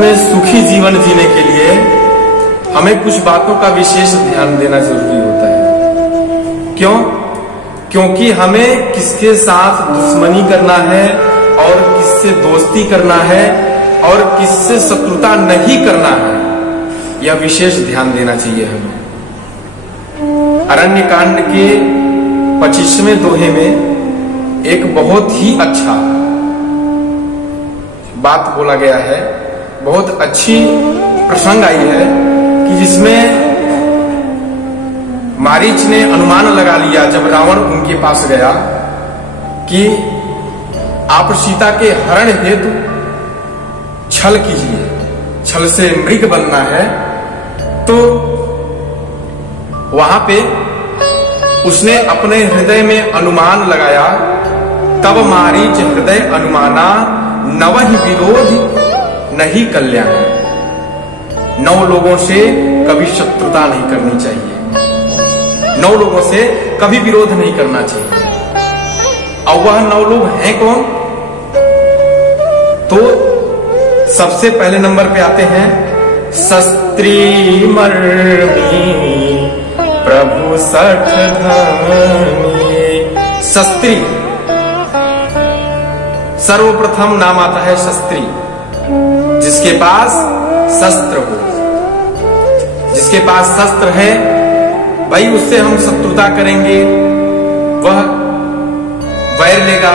में सुखी जीवन जीने के लिए हमें कुछ बातों का विशेष ध्यान देना जरूरी होता है। क्यों? क्योंकि हमें किसके साथ दुश्मनी करना है और किससे दोस्ती करना है और किससे शत्रुता नहीं करना है, यह विशेष ध्यान देना चाहिए हमें। अरण्य कांड के 25वें दोहे में एक बहुत ही अच्छा बात बोला गया है, बहुत अच्छी प्रसंग आई है कि जिसमें मारीच ने अनुमान लगा लिया जब रावण उनके पास गया कि आप सीता के हरण हेतु छल कीजिए, छल से मृग बनना है। तो वहां पे उसने अपने हृदय में अनुमान लगाया, तब मारीच हृदय अनुमाना नवहि विरोध नहीं कल्याण। 9 लोगों से कभी शत्रुता नहीं करनी चाहिए, 9 लोगों से कभी विरोध नहीं करना चाहिए। और वह 9 लोग हैं कौन? तो सबसे पहले नंबर पे आते हैं शस्त्री मर्मी प्रभु सठ धनी। शस्त्री, सर्वप्रथम नाम आता है शस्त्री, जिसके पास शस्त्र हो, जिसके पास शस्त्र है भाई उससे हम शत्रुता करेंगे, वह वैर लेगा।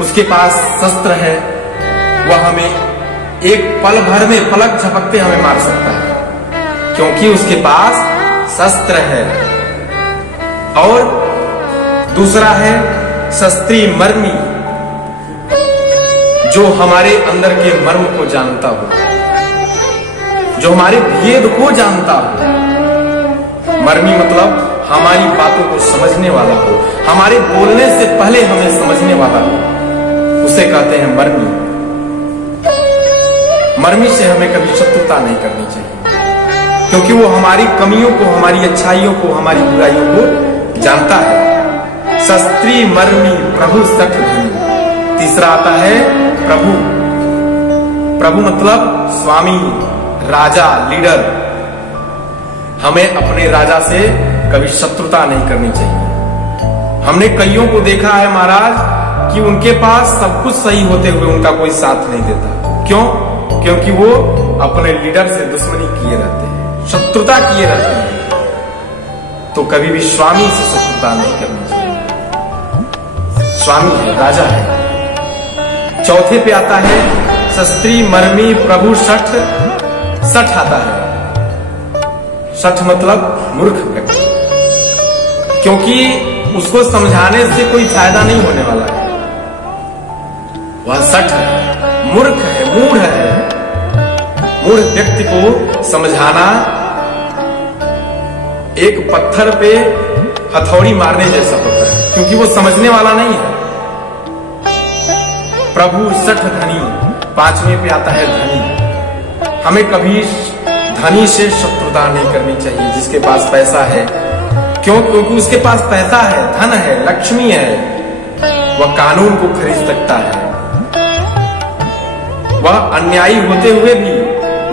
उसके पास शस्त्र है, वह हमें एक पल भर में पलक झपकते हमें मार सकता है, क्योंकि उसके पास शस्त्र है। और दूसरा है शस्त्री मर्मी, जो हमारे अंदर के मर्म को जानता हो, जो हमारे भेद को जानता हो। मर्मी मतलब हमारी बातों को समझने वाला हो, हमारे बोलने से पहले हमें समझने वाला हो, उसे कहते हैं मर्मी। मर्मी से हमें कभी शत्रुता नहीं करनी चाहिए, क्योंकि वो हमारी कमियों को, हमारी अच्छाइयों को, हमारी बुराइयों को जानता है। शस्त्री मर्मी प्रभु सठ धनी। तीसरा आता है प्रभु। प्रभु मतलब स्वामी, राजा, लीडर। हमें अपने राजा से कभी शत्रुता नहीं करनी चाहिए। हमने कईयों को देखा है महाराज कि उनके पास सब कुछ सही होते हुए उनका कोई साथ नहीं देता। क्यों? क्योंकि वो अपने लीडर से दुश्मनी किए रहते हैं, शत्रुता किए रहते हैं। तो कभी भी स्वामी से शत्रुता नहीं करनी चाहिए। स्वामी है, राजा है। चौथे पे आता है शस्त्री मर्मी प्रभु सठ। सठ आता है, सठ मतलब मूर्ख व्यक्ति, क्योंकि उसको समझाने से कोई फायदा नहीं होने वाला है। वह सठ है, मूर्ख है, मूढ़ है। मूढ़ व्यक्ति को समझाना एक पत्थर पे हथौड़ी मारने जैसा होता है, क्योंकि वो समझने वाला नहीं है। प्रभु सठ धनी। 5वें पे आता है धनी। हमें कभी धनी से शत्रुता नहीं करनी चाहिए, जिसके पास पैसा है। क्यों? क्योंकि उसके पास पैसा है, धन है, लक्ष्मी है, वह कानून को खरीद सकता है। वह अन्यायी होते हुए भी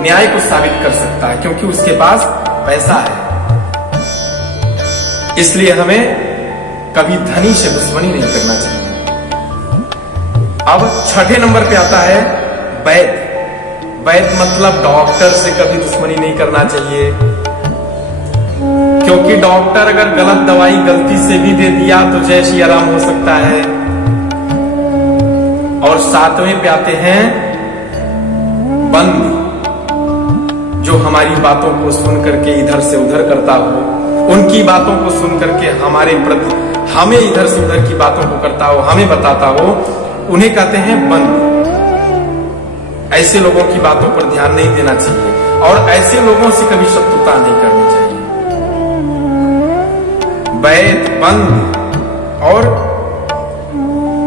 न्याय को साबित कर सकता है, क्योंकि उसके पास पैसा है। इसलिए हमें कभी धनी से दुश्मनी नहीं करना चाहिए। अब 6ठे नंबर पे आता है वैद्य। वैद्य मतलब डॉक्टर से कभी दुश्मनी नहीं करना चाहिए, क्योंकि डॉक्टर अगर गलत दवाई गलती से भी दे दिया तो जैसी आराम हो सकता है। और 7वें पे आते हैं बंद, जो हमारी बातों को सुन करके इधर से उधर करता हो, उनकी बातों को सुन करके हमारे प्रति हमें इधर से उधर की बातों को करता हो, हमें बताता हो, उन्हें कहते हैं बंद। ऐसे लोगों की बातों पर ध्यान नहीं देना चाहिए और ऐसे लोगों से कभी शत्रुता नहीं करनी चाहिए। वैद, बंद। और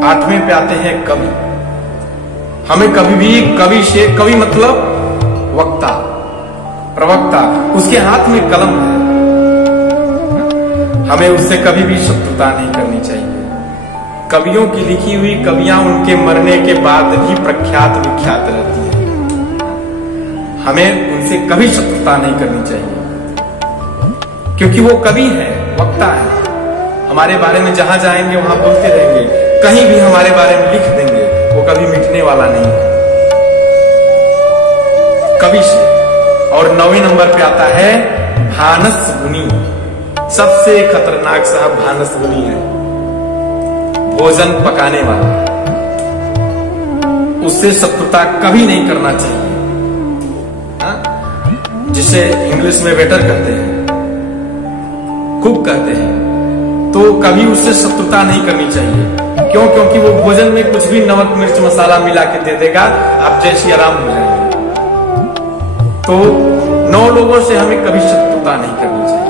8वें पे आते हैं कवि। हमें कभी भी कवि से, कवि मतलब वक्ता, प्रवक्ता, उसके हाथ में कलम है, हमें उससे कभी भी शत्रुता नहीं करनी चाहिए। कवियों की लिखी हुई कवियां उनके मरने के बाद भी प्रख्यात विख्यात रहती है। हमें उनसे कभी शत्रुता नहीं करनी चाहिए, क्योंकि वो कवि है, वक्ता है। हमारे बारे में जहां जाएंगे वहां बोलते रहेंगे, कहीं भी हमारे बारे में लिख देंगे, वो कभी मिटने वाला नहीं है। कवि से। और 9वें नंबर पे आता है भानस गुनी। सबसे खतरनाक साहब भानस गुनी है, भोजन पकाने वाला। उससे शत्रुता कभी नहीं करना चाहिए, जिसे इंग्लिश में वेटर कहते हैं, कुक कहते हैं। तो कभी उससे शत्रुता नहीं करनी चाहिए। क्यों? क्योंकि वो भोजन में कुछ भी नमक मिर्च मसाला मिला के दे देगा, आप जैसी आराम हो जाएंगे। तो 9 लोगों से हमें कभी शत्रुता नहीं करनी चाहिए।